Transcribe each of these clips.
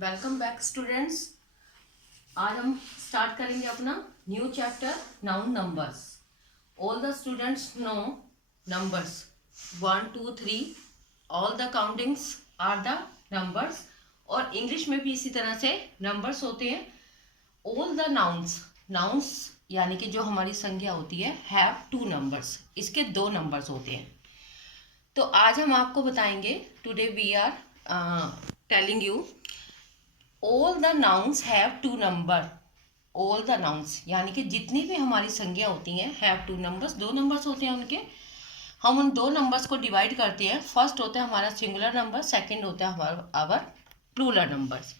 Welcome back students. आज हम start करेंगे अपना new chapter noun numbers. All the students know numbers 1 2 3, all the countings are the numbers. और English में भी इसी तरह से नंबर्स होते हैं। ऑल द नाउन्स, नाउन्स यानी कि जो हमारी संख्या होती है, हैव 2 नंबर्स, इसके 2 नंबर्स होते हैं। तो आज हम आपको बताएंगे, today we are telling you all the nouns have 2 number. All the nouns यानी कि जितनी भी हमारी संख्या होती हैं हैव 2 नंबर्स, 2 नंबर्स होते हैं उनके। हम उन 2 नंबर्स को डिवाइड करते हैं। फर्स्ट होता है हमारा सिंगुलर नंबर, सेकंड होता है हमारा our plural numbers.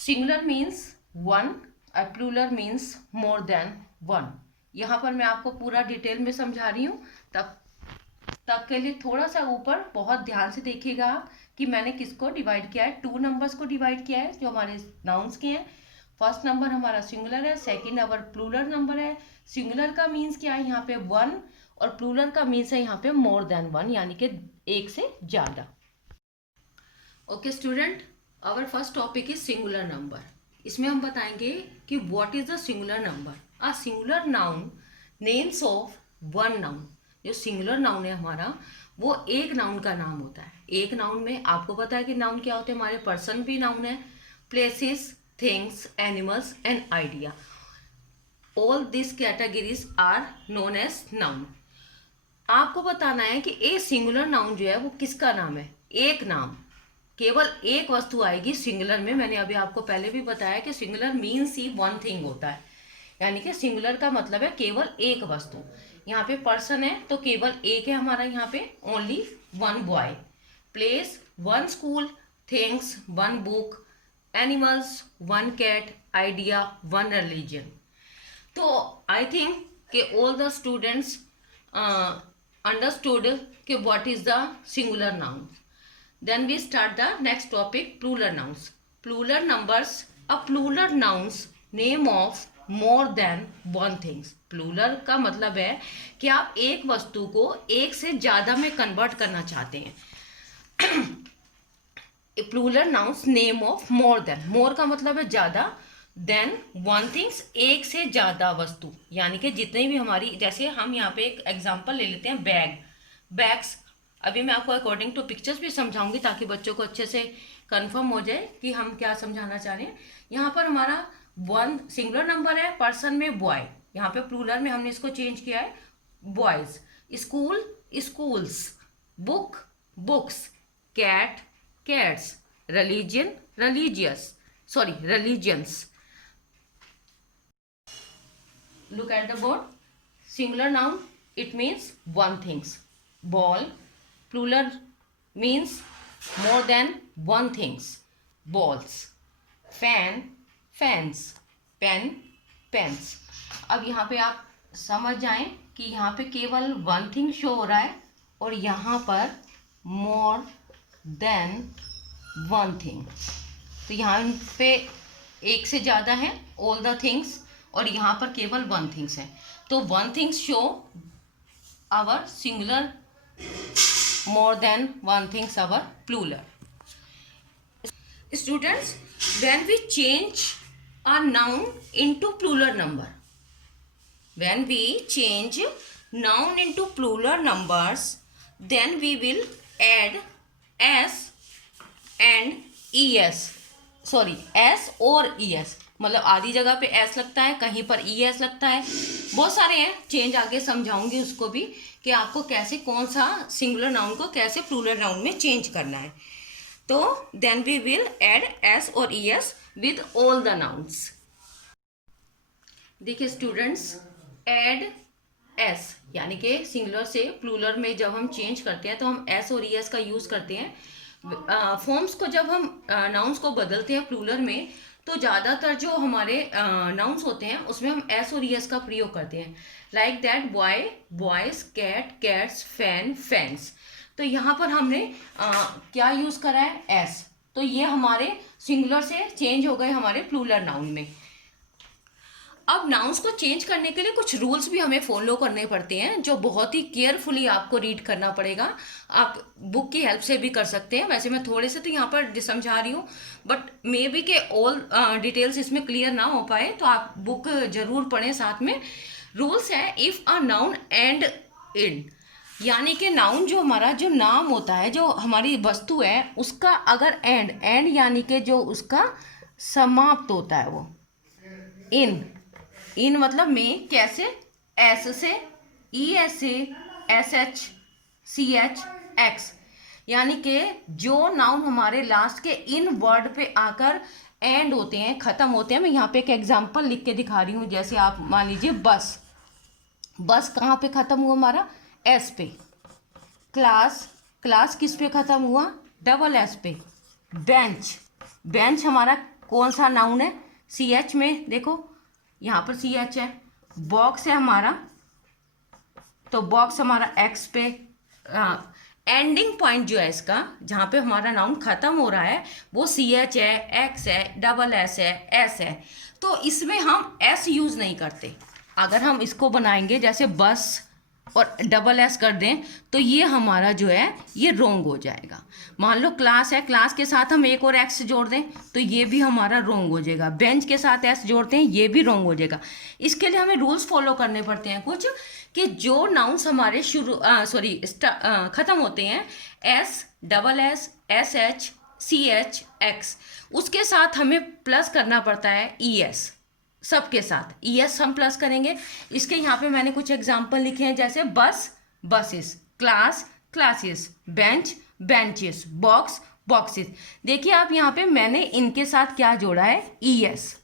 Singular means 1 और प्लूरल मीन्स मोर देन 1। यहाँ पर मैं आपको पूरा डिटेल में समझा रही हूँ, तब तक के लिए थोड़ा सा ऊपर बहुत ध्यान से देखिएगा आप कि मैंने किसको डिवाइड किया है। 2 नंबर्स को डिवाइड किया है जो हमारे नाउन्स के हैं। फर्स्ट नंबर हमारा सिंगुलर है, सेकंड अवर प्लूरल नंबर है। सिंगुलर का मीन्स क्या है यहाँ पे 1, और प्लूरल का मीन्स है यहाँ पे मोर देन 1 यानी कि एक से ज्यादा। Okay student, our first topic is singular number. इसमें हम बताएंगे कि what is the singular number. A singular noun names of one noun. जो सिंगुलर नाउन है हमारा, वो एक नाउन का नाम होता है। एक नाउन में आपको पता है कि नाउन क्या होते हैं हमारे। पर्सन भी नाउन है, places, things, animals and idea, all this categories are known as noun. आपको बताना है कि ए सिंगुलर नाउन जो है वो किसका नाम है। एक नाम, केवल एक वस्तु आएगी सिंगुलर में। मैंने अभी आपको पहले भी बताया कि singular means he one thing होता है, यानी कि सिंगुलर का मतलब है केवल एक वस्तु। यहाँ पे पर्सन है तो केवल एक है हमारा, यहाँ पे only one boy. Place one school, things one book, animals one cat, idea one religion. तो आई थिंक कि ऑल द स्टूडेंट्स अंडरस्टूड कि what is the singular noun. Then we start the next topic, plural nouns. Plural numbers, a plural nouns name of more than one things. Plural का मतलब है कि आप एक वस्तु को एक से ज्यादा में कन्वर्ट करना चाहते हैं। Plural nouns name of more than. More का मतलब है ज्यादा, देन वन थिंग्स एक से ज्यादा वस्तु, यानी कि जितनी भी हमारी, जैसे हम यहाँ पे एक एग्जांपल ले लेते हैं बैग, बैग्स। अभी मैं आपको अकॉर्डिंग टू पिक्चर्स भी समझाऊंगी ताकि बच्चों को अच्छे से कंफर्म हो जाए कि हम क्या समझाना चाह रहे हैं। यहाँ पर हमारा वन सिंगुलर नंबर है, पर्सन में बॉय, यहाँ पे प्लूरल में हमने इसको चेंज किया है boys. School schools, book books, cat cats, religion religious, sorry religions. Look at the board. Singular noun it means one things. Ball, plural means more than one things, balls. fan, fans. pen, pens. अब यहाँ पे आप समझ जाएं कि यहाँ पे केवल वन थिंग शो हो रहा है और यहाँ पर more than one thing। तो यहाँ पे एक से ज़्यादा है all the things, और यहाँ पर केवल वन थिंग्स है। तो one things show our singular, more than one things our plural. Students, when we change a noun into plural number, when we change noun into plural numbers, then we will add s and es, sorry s और es। मतलब आधी जगह पे S लगता है, कहीं पर E S लगता है, बहुत सारे हैं। चेंज आगे समझाऊंगी उसको भी कि आपको कैसे, कौन सा सिंगुलर नाउन को कैसे प्लूरल नाउन में चेंज करना है। तो then we will add S और E S with all the nouns. देखिए स्टूडेंट्स, ऐड एस यानी कि सिंगुलर से प्लूरल में जब हम चेंज करते हैं तो हम एस और ई एस का यूज करते हैं। फॉर्म्स को जब हम नाउन्स को बदलते हैं प्लूरल में, तो ज़्यादातर जो हमारे नाउन्स होते हैं उसमें हम एस और एस का प्रयोग करते हैं। Like that boy boys, cat cats, fan fans. तो यहाँ पर हमने क्या यूज़ करा है, एस। तो ये हमारे सिंगुलर से चेंज हो गए हमारे प्लूरल नाउन में। अब नाउन्स को चेंज करने के लिए कुछ रूल्स भी हमें फॉलो करने पड़ते हैं, जो बहुत ही केयरफुली आपको रीड करना पड़ेगा। आप बुक की हेल्प से भी कर सकते हैं। वैसे मैं थोड़े से तो यहाँ पर समझा रही हूँ, बट मे बी के ऑल डिटेल्स इसमें क्लियर ना हो पाए, तो आप बुक जरूर पढ़ें साथ में। रूल्स है, if a noun and in, यानी कि नाउन जो हमारा जो नाम होता है, जो हमारी वस्तु है, उसका अगर एंड यानी कि जो उसका समाप्त होता है वो इन मतलब में, कैसे? एस से, ई एस से, S H, C H, X, यानी कि जो नाउन हमारे लास्ट के इन वर्ड पे आकर एंड होते हैं, ख़त्म होते हैं। मैं यहाँ पे एक एग्जांपल लिख के दिखा रही हूँ। जैसे आप मान लीजिए बस कहाँ पे ख़त्म हुआ हमारा? एस पे। क्लास किस पे ख़त्म हुआ? डबल एस पे। बेंच हमारा कौन सा नाउन है? सी एच में, देखो यहाँ पर सी एच है। बॉक्स है हमारा, तो बॉक्स हमारा एक्स पे। एंडिंग पॉइंट जो है इसका, जहाँ पे हमारा नाउन ख़त्म हो रहा है, वो सी एच है, एक्स है, डबल एस है, एस है। तो इसमें हम एस यूज़ नहीं करते। अगर हम इसको बनाएंगे जैसे बस और डबल एस कर दें, तो ये हमारा जो है ये रोंग हो जाएगा। मान लो क्लास है, क्लास के साथ हम एक और एक्स जोड़ दें, तो ये भी हमारा रोंग हो जाएगा। बेंच के साथ एस जोड़ते हैं, ये भी रोंग हो जाएगा। इसके लिए हमें रूल्स फॉलो करने पड़ते हैं कुछ, कि जो नाउन्स हमारे ख़त्म होते हैं S, double S, S H, C H, X, उसके साथ हमें प्लस करना पड़ता है ई एस। सबके साथ ई एस हम प्लस करेंगे। इसके यहाँ पे मैंने कुछ एग्जाम्पल लिखे हैं, जैसे बसेस, क्लासेस, बेंचेस, बॉक्सेस। देखिए आप यहाँ पे मैंने इनके साथ क्या जोड़ा है? E S.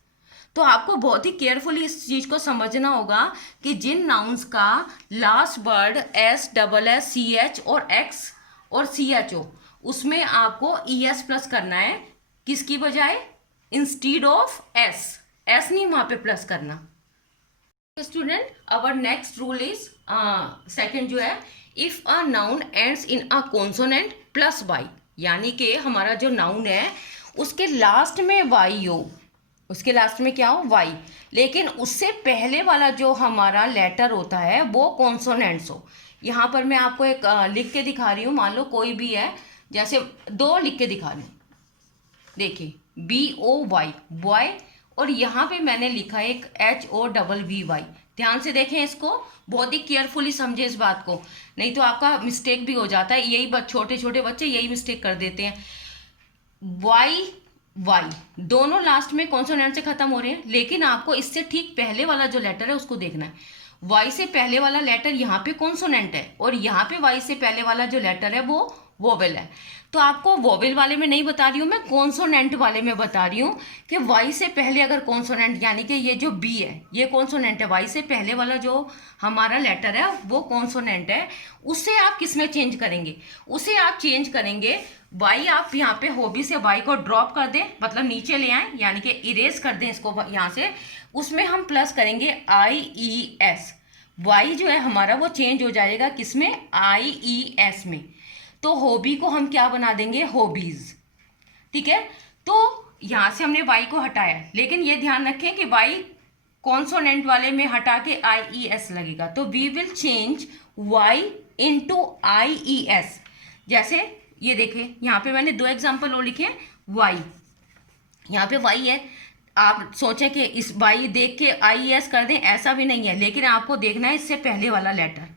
तो आपको बहुत ही केयरफुली इस चीज़ को समझना होगा कि जिन नाउन्स का last word S, double S, C H और एक्स और सी एच ओ, उसमें आपको ई एस प्लस करना है। किसकी बजाय? इंस्टीड ऑफ एस नहीं वहाँ पे प्लस करना। Student, our next rule is second जो है, if a noun ends in a consonant plus Y, यानी कि हमारा जो नाउन है उसके लास्ट में वाई हो, उसके लास्ट में क्या हो? वाई, लेकिन उससे पहले वाला जो हमारा लेटर होता है वो कॉन्सोनेंट्स हो। यहाँ पर मैं आपको एक लिख के दिखा रही हूँ। मान लो कोई भी है, जैसे दो लिख के दिखा रही हूँ। देखिए BOY बॉय, और यहाँ पे मैंने लिखा है एक HOVVY। ध्यान से देखें इसको, बहुत ही केयरफुली समझे इस बात को, नहीं तो आपका मिस्टेक भी हो जाता है। यही छोटे छोटे बच्चे यही मिस्टेक कर देते हैं। वाई दोनों लास्ट में कॉन्सोनेंट से खत्म हो रहे हैं, लेकिन आपको इससे ठीक पहले वाला जो लेटर है उसको देखना है। वाई से पहले वाला लेटर यहाँ पे कॉन्सोनेंट है, और यहाँ पे वाई से पहले वाला जो लेटर है वो वोवेल है। तो आपको वोवेल वाले में नहीं बता रही हूँ मैं, कॉन्सोनेंट वाले में बता रही हूँ कि वाई से पहले अगर कॉन्सोनेंट, यानी कि ये जो बी है ये कॉन्सोनेंट है, वाई से पहले वाला जो हमारा लेटर है वो कॉन्सोनेंट है, उसे आप किस में चेंज करेंगे? उसे आप चेंज करेंगे वाई, आप यहाँ पे हॉबी से वाई को ड्रॉप कर दें, मतलब नीचे ले आए, यानी कि इरेज कर दें इसको यहाँ से। उसमें हम प्लस करेंगे IES। वाई जो है हमारा वो चेंज हो जाएगा किस में? IES में। तो हॉबी को हम क्या बना देंगे? हॉबीज। ठीक है, तो यहाँ से हमने वाई को हटाया, लेकिन ये ध्यान रखें कि वाई कॉन्सोनेंट वाले में हटा के IES लगेगा, तो we will change Y into IES। जैसे ये देखें, यहाँ पे मैंने दो एग्जाम्पल और लिखे हैं। वाई, यहाँ पे वाई है, आप सोचें कि इस वाई देख के IES कर दें, ऐसा भी नहीं है, लेकिन आपको देखना है इससे पहले वाला लेटर।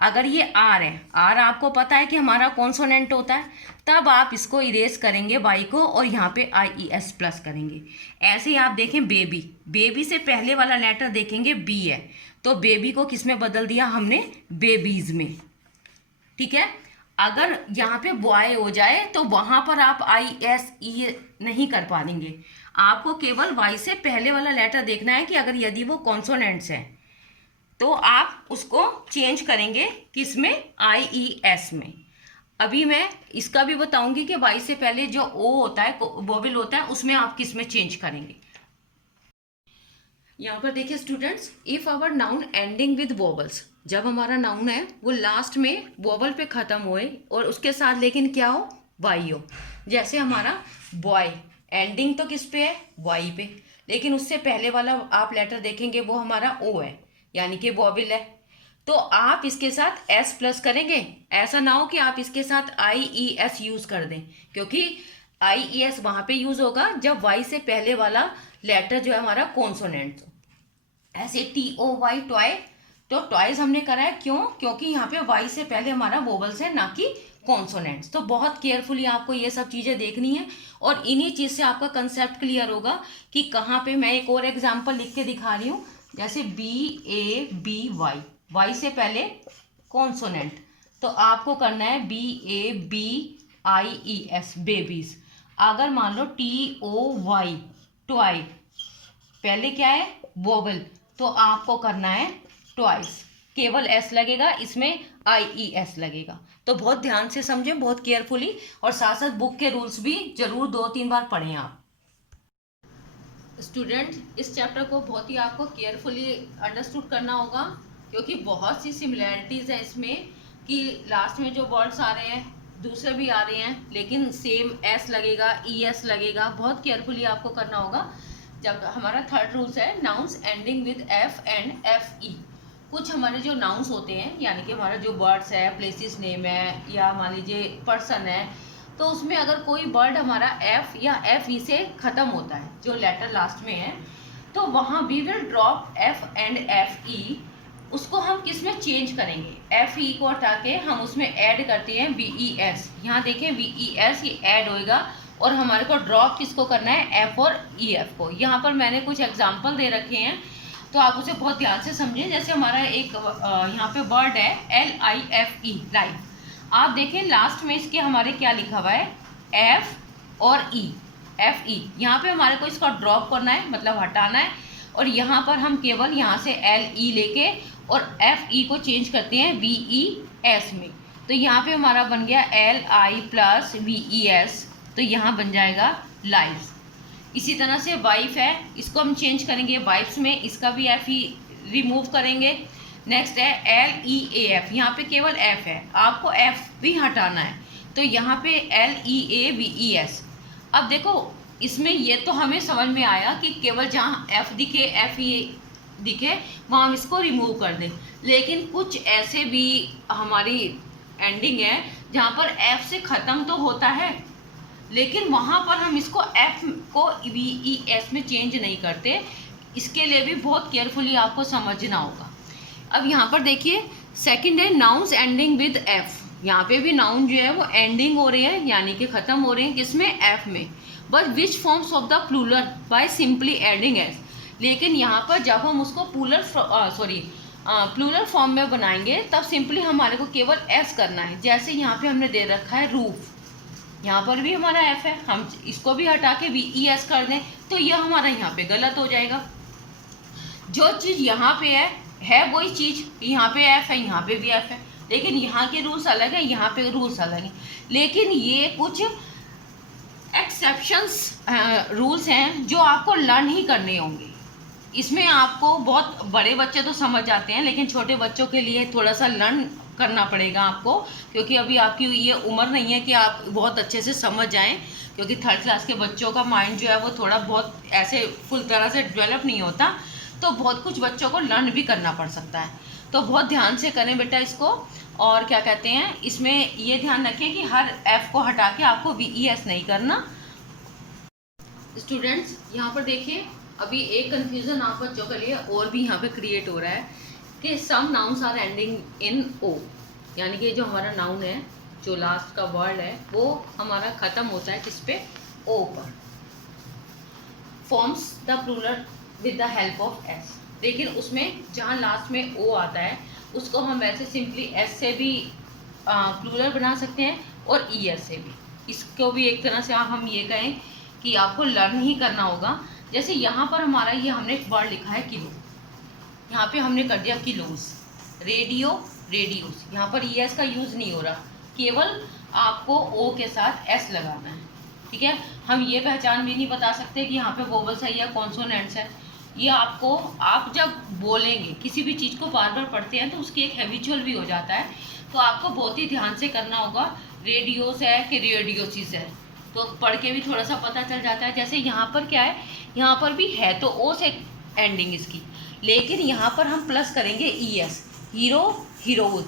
अगर ये आर है, आर आपको पता है कि हमारा कॉन्सोनेंट होता है, तब आप इसको इरेज करेंगे वाई को, और यहाँ पे IES प्लस करेंगे। ऐसे ही आप देखें बेबी से पहले वाला लेटर देखेंगे बी है, तो बेबी को किस में बदल दिया हमने? बेबीज में। ठीक है, अगर यहाँ पे बॉय हो जाए तो वहाँ पर आप ISE नहीं कर पाएंगे। आपको केवल वाई से पहले वाला लेटर देखना है कि अगर यदि वो कॉन्सोनेंट्स हैं तो आप उसको चेंज करेंगे किस में? IES में। अभी मैं इसका भी बताऊंगी कि वाई से पहले जो O होता है, वोवेल होता है, उसमें आप किस में चेंज करेंगे। यहाँ पर देखिए students, if our noun ending with vowels, जब हमारा नाउन है वो लास्ट में वोवल पे खत्म होए और उसके साथ लेकिन क्या हो? वाई हो। जैसे हमारा बॉय, एंडिंग तो किस पे है? वाई पे, लेकिन उससे पहले वाला आप लेटर देखेंगे वो हमारा ओ है, यानी कि वॉवेल है। तो आप इसके साथ एस प्लस करेंगे, ऐसा ना हो कि आप इसके साथ आई ई एस यूज कर दें, क्योंकि आई ई एस वहां पे यूज होगा जब वाई से पहले वाला लेटर जो है हमारा कॉन्सोनेंट हो। ऐसे टी ओ वाई टॉय, तो टॉयज हमने करा है क्यों, क्योंकि यहाँ पे वाई से पहले हमारा वोवल्स है ना कि कॉन्सोनेंट्स। तो बहुत केयरफुली आपको ये सब चीज़ें देखनी है और इन्हीं चीज़ से आपका कंसेप्ट क्लियर होगा कि कहाँ पे। मैं एक और एग्जांपल लिख के दिखा रही हूँ, जैसे B A B Y, Y से पहले कॉन्सोनेंट, तो आपको करना है B A B I E S, babies. अगर मान लो टी ओ वाई ट्वाई, पहले क्या है वोवल, तो आपको करना है ट्वाइस, केवल एस लगेगा, इसमें आई ई एस लगेगा। तो बहुत ध्यान से समझें, बहुत केयरफुली, और साथ साथ बुक के रूल्स भी जरूर 2-3 बार पढ़ें आप। स्टूडेंट इस चैप्टर को बहुत ही आपको केयरफुली अंडरस्टूड करना होगा, क्योंकि बहुत सी सिमिलैरिटीज़ हैं इसमें कि लास्ट में जो वर्ड्स आ रहे हैं दूसरे भी आ रहे हैं, लेकिन सेम एस लगेगा, ई एस लगेगा। बहुत केयरफुली आपको करना होगा। जब हमारा थर्ड रूल्स है nouns ending with F and F ई। कुछ हमारे जो नाउन्स होते हैं, यानी कि हमारा जो बर्ड्स है, प्लेसेस नेम है, या मान लीजिए पर्सन है, तो उसमें अगर कोई वर्ड हमारा एफ या एफ ई से ख़त्म होता है, जो लेटर लास्ट में है, तो वहाँ we will drop F and F E. उसको हम किस में चेंज करेंगे, एफ ई को हटा के हम उसमें ऐड करते हैं वी ई एस। यहाँ देखें वी ई एस ये ऐड होएगा, और हमारे को ड्रॉप किसको करना है, एफ और ई एफ को। यहाँ पर मैंने कुछ एग्जाम्पल दे रखे हैं, तो आप उसे बहुत ध्यान से समझें। जैसे हमारा एक यहाँ पे वर्ड है LIFE, लाइफ। आप देखें लास्ट में इसके हमारे क्या लिखा हुआ है, एफ और ई, एफ ई। यहाँ पे हमारे को इसका ड्रॉप करना है, मतलब हटाना है, और यहाँ पर हम केवल यहाँ से LE लेके और FE को चेंज करते हैं VES में। तो यहाँ पे हमारा बन गया LI प्लस VES, तो यहाँ बन जाएगा लाइफ। इसी तरह से वाइफ है, इसको हम चेंज करेंगे वाइफ्स में, इसका भी एफ ही रिमूव करेंगे। नेक्स्ट है LEAF, यहाँ पे केवल एफ है, आपको एफ भी हटाना है, तो यहाँ पे LEAVES। अब देखो इसमें ये तो हमें समझ में आया कि केवल जहाँ एफ दिखे, एफ ई दिखे, वहाँ हम इसको रिमूव कर दें। लेकिन कुछ ऐसे भी हमारी एंडिंग है जहाँ पर एफ से ख़त्म तो होता है, लेकिन वहाँ पर हम इसको एफ को VES में चेंज नहीं करते। इसके लिए भी बहुत केयरफुली आपको समझना होगा। अब यहाँ पर देखिए सेकंड है नाउन्स एंडिंग विद एफ। यहाँ पे भी नाउन जो है वो एंडिंग हो रहे हैं, यानी कि ख़त्म हो रहे हैं किसमें, एफ में। But which forms of the plural by simply adding S. लेकिन यहाँ पर जब हम उसको प्लूरल फॉर्म में बनाएंगे तब सिंपली हमारे को केवल एस करना है। जैसे यहाँ पे हमने दे रखा है रूफ, यहाँ पर भी हमारा एफ है, हम इसको भी हटा के VES कर दें तो यह हमारा यहाँ पे गलत हो जाएगा। जो चीज़ यहाँ पे है वही चीज़, यहाँ पे एफ है, यहाँ पे भी एफ है, लेकिन यहाँ के रूल्स अलग है, यहाँ पे रूल्स अलग हैं। लेकिन ये कुछ एक्सेप्शंस रूल्स हैं जो आपको लर्न ही करने होंगे। इसमें आपको बहुत बड़े बच्चे तो समझ जाते हैं, लेकिन छोटे बच्चों के लिए थोड़ा सा लर्न करना पड़ेगा आपको, क्योंकि अभी आपकी ये उम्र नहीं है कि आप बहुत अच्छे से समझ जाएं, क्योंकि थर्ड क्लास के बच्चों का माइंड जो है वो थोड़ा बहुत ऐसे फुल तरह से डेवलप नहीं होता, तो बहुत कुछ बच्चों को लर्न भी करना पड़ सकता है। तो बहुत ध्यान से करें बेटा इसको। और क्या कहते हैं, इसमें ये ध्यान रखें कि हर एफ को हटा के आपको VES नहीं करना। स्टूडेंट्स यहाँ पर देखिए अभी एक कन्फ्यूज़न आप बच्चों के लिए और भी यहाँ पे क्रिएट हो रहा है कि some nouns are ending in O, यानी कि जो हमारा नाउन है, जो लास्ट का वर्ड है, वो हमारा ख़त्म होता है किस पे, ओ पर। Forms the plural with the help of S. लेकिन उसमें जहाँ लास्ट में ओ आता है उसको हम वैसे सिंपली एस से भी प्लूरल बना सकते हैं और ES से भी। इसको भी एक तरह से हम ये कहें कि आपको लर्न ही करना होगा। जैसे यहाँ पर हमारा ये हमने एक वर्ड लिखा है किलो, यहाँ पे हमने कर दिया किलोस। रेडियो, रेडियोस, यहाँ पर ES का यूज़ नहीं हो रहा, केवल आपको O के साथ S लगाना है, ठीक है। हम ये पहचान भी नहीं बता सकते कि यहाँ पे वोवल्स है या कॉन्सोनेंट्स है। ये आपको, आप जब बोलेंगे किसी भी चीज़ को बार बार पढ़ते हैं तो उसकी एक हैबिचुअल भी हो जाता है, तो आपको बहुत ही ध्यान से करना होगा। रेडियोस है कि रेडियोसिस है, तो पढ़ के भी थोड़ा सा पता चल जाता है। जैसे यहाँ पर क्या है, यहाँ पर भी है तो ओ से एंडिंग इसकी, लेकिन यहाँ पर हम प्लस करेंगे ES, hero heroes,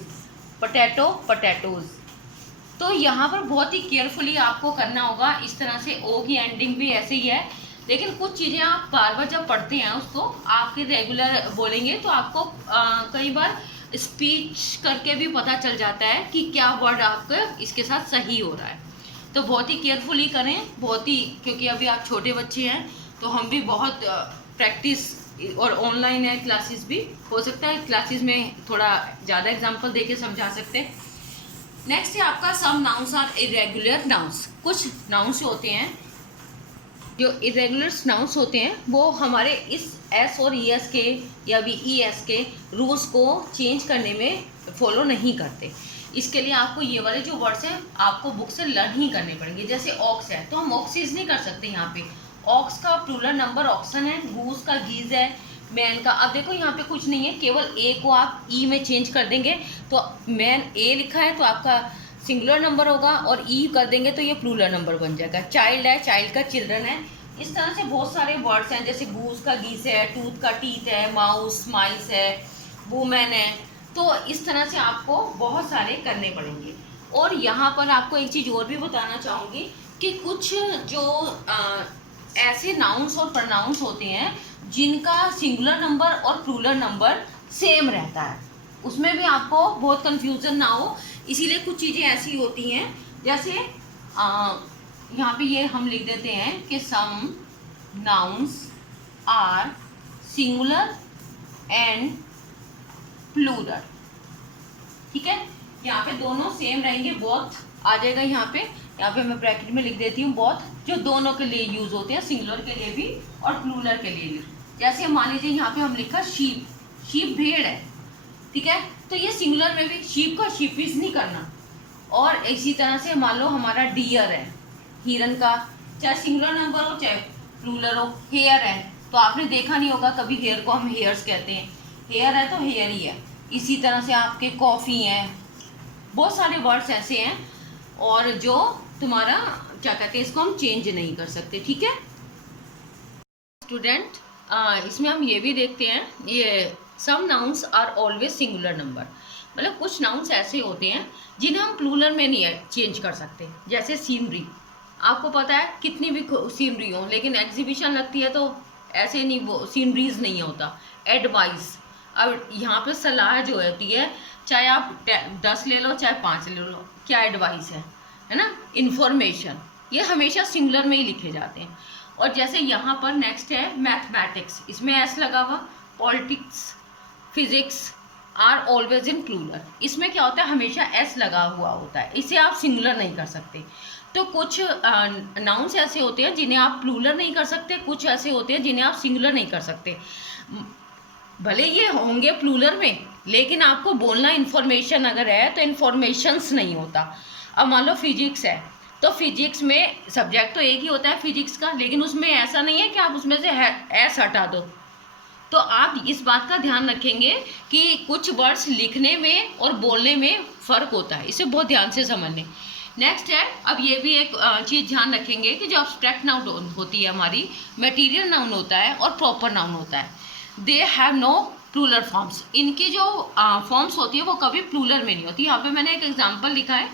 potato potatoes. तो यहाँ पर बहुत ही केयरफुली आपको करना होगा। इस तरह से ओ की एंडिंग भी ऐसे ही है, लेकिन कुछ चीज़ें आप बार बार जब पढ़ते हैं उसको आपके रेगुलर बोलेंगे तो आपको कई बार स्पीच करके भी पता चल जाता है कि क्या वर्ड आपका इसके साथ सही हो रहा है। तो बहुत ही केयरफुली करें, बहुत ही, क्योंकि अभी आप छोटे बच्चे हैं तो हम भी बहुत प्रैक्टिस, और ऑनलाइन है क्लासेस भी, हो सकता है क्लासेस में थोड़ा ज़्यादा एग्जांपल देके समझा सकते हैं। नेक्स्ट है आपका some nouns are irregular nouns. कुछ नाउन्स होते हैं जो इरेगुलर नाउन्स होते हैं, वो हमारे इस एस और ES के या ES के रूल्स को चेंज करने में फॉलो नहीं करते। इसके लिए आपको ये वाले जो वर्ड्स हैं आपको बुक से लर्न ही करने पड़ेंगे। जैसे ऑक्स है तो हम ऑक्सीज नहीं कर सकते। यहाँ पे ऑक्स का प्लूरल नंबर ऑक्सन है, गूस का गीज है, मैन का, अब देखो यहाँ पे कुछ नहीं है, केवल ए को आप ई में चेंज कर देंगे तो मैन ए लिखा है तो आपका सिंगुलर नंबर होगा, और ई कर देंगे तो ये प्लूरल नंबर बन जाएगा। चाइल्ड है, चाइल्ड का चिल्ड्रन है। इस तरह से बहुत सारे वर्ड्स हैं, जैसे गूस का गीस है, टूथ का टीथ है, माउस माइस है, वुमेन है। तो इस तरह से आपको बहुत सारे करने पड़ेंगे। और यहाँ पर आपको एक चीज़ और भी बताना चाहूँगी कि कुछ जो ऐसे नाउन्स और प्रोनाउंस होते हैं जिनका सिंगुलर नंबर और प्लूरल नंबर सेम रहता है, उसमें भी आपको बहुत कंफ्यूजन ना हो। इसीलिए कुछ चीज़ें ऐसी होती हैं, जैसे यहाँ पे ये हम लिख देते हैं कि some nouns are singular and plural. ठीक है, यहाँ पे दोनों सेम रहेंगे, बोथ आ जाएगा यहाँ पे मैं ब्रैकेट में लिख देती हूँ बोथ, जो दोनों के लिए यूज होते हैं, सिंगुलर के लिए भी और प्लूरल के लिए भी। जैसे मान लीजिए यहाँ पे हम लिखा शीप, शीप भेड़ है, ठीक है, तो ये सिंगुलर में भी शीप का शीपीज नहीं करना। और इसी तरह से मान लो हमारा डियर है, हिरन का, चाहे सिंगुलर नंबर हो चाहे प्लूरल हो। हेयर है तो आपने देखा नहीं होगा कभी, हेयर को हम हेयर्स कहते हैं, हेयर है तो हेयर ही है। इसी तरह से आपके कॉफ़ी हैं, बहुत सारे वर्ड्स ऐसे हैं और जो तुम्हारा क्या कहते हैं, इसको हम चेंज नहीं कर सकते। ठीक है स्टूडेंट, इसमें हम ये भी देखते हैं, ये some nouns are always singular number, मतलब कुछ नाउन्स ऐसे होते हैं जिन्हें हम प्लूरल में नहीं चेंज कर सकते। जैसे सीनरी, आपको पता है कितनी भी सीनरी हो, लेकिन एग्जीबिशन लगती है तो ऐसे नहीं, वो सीनरीज नहीं होता। एडवाइस, अब यहाँ पे सलाह जो होती है, चाहे आप 10 ले लो चाहे 5 ले लो, क्या एडवाइस है ना। इन्फॉर्मेशन, ये हमेशा सिंगुलर में ही लिखे जाते हैं। और जैसे यहाँ पर नेक्स्ट है मैथमेटिक्स, इसमें एस लगा हुआ। Politics, physics are always in plural, इसमें क्या होता है, हमेशा एस लगा हुआ होता है, इसे आप सिंगुलर नहीं कर सकते। तो कुछ नाउन्स ऐसे होते हैं जिन्हें आप प्लूरल नहीं कर सकते, कुछ ऐसे होते हैं जिन्हें आप सिंगुलर नहीं कर सकते। भले ये होंगे प्लूरल में, लेकिन आपको बोलना इन्फॉर्मेशन अगर है तो इन्फॉर्मेशंस नहीं होता। अब मान लो फिजिक्स है तो फिजिक्स में सब्जेक्ट तो एक ही होता है फिजिक्स का, लेकिन उसमें ऐसा नहीं है कि आप उसमें से एस हटा दो। तो आप इस बात का ध्यान रखेंगे कि कुछ वर्ड्स लिखने में और बोलने में फ़र्क होता है, इसे बहुत ध्यान से समझ लें। नेक्स्ट है, अब ये भी एक चीज़ ध्यान रखेंगे कि जो एब्स्ट्रैक्ट नाउन होती है हमारी, मटेरियल नाउन होता है और प्रॉपर नाउन होता है, they have no plural forms. इनकी जो फॉर्म्स होती है वो कभी प्लूरल में नहीं होती। यहाँ पे मैंने एक एग्जांपल लिखा है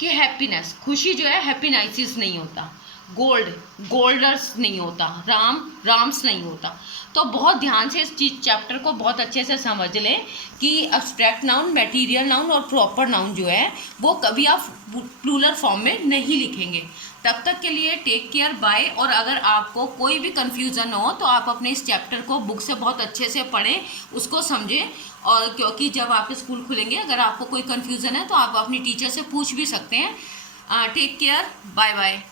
कि हैप्पीनेस, खुशी जो है हैप्पीनाइसिस नहीं होता, गोल्ड गोल्डर्स नहीं होता, राम राम्स नहीं होता। तो बहुत ध्यान से इस चीज चैप्टर को बहुत अच्छे से समझ लें कि एब्स्ट्रैक्ट नाउन, मटेरियल नाउन और प्रॉपर नाउन जो है वो कभी आप प्लूरल फॉर्म में नहीं लिखेंगे। तब तक के लिए टेक केयर, बाय। और अगर आपको कोई भी कन्फ्यूज़न हो तो आप अपने इस चैप्टर को बुक से बहुत अच्छे से पढ़ें, उसको समझें। और क्योंकि जब आपके स्कूल खुलेंगे अगर आपको कोई कन्फ्यूज़न है तो आप अपनी टीचर से पूछ भी सकते हैं। Take care, bye bye.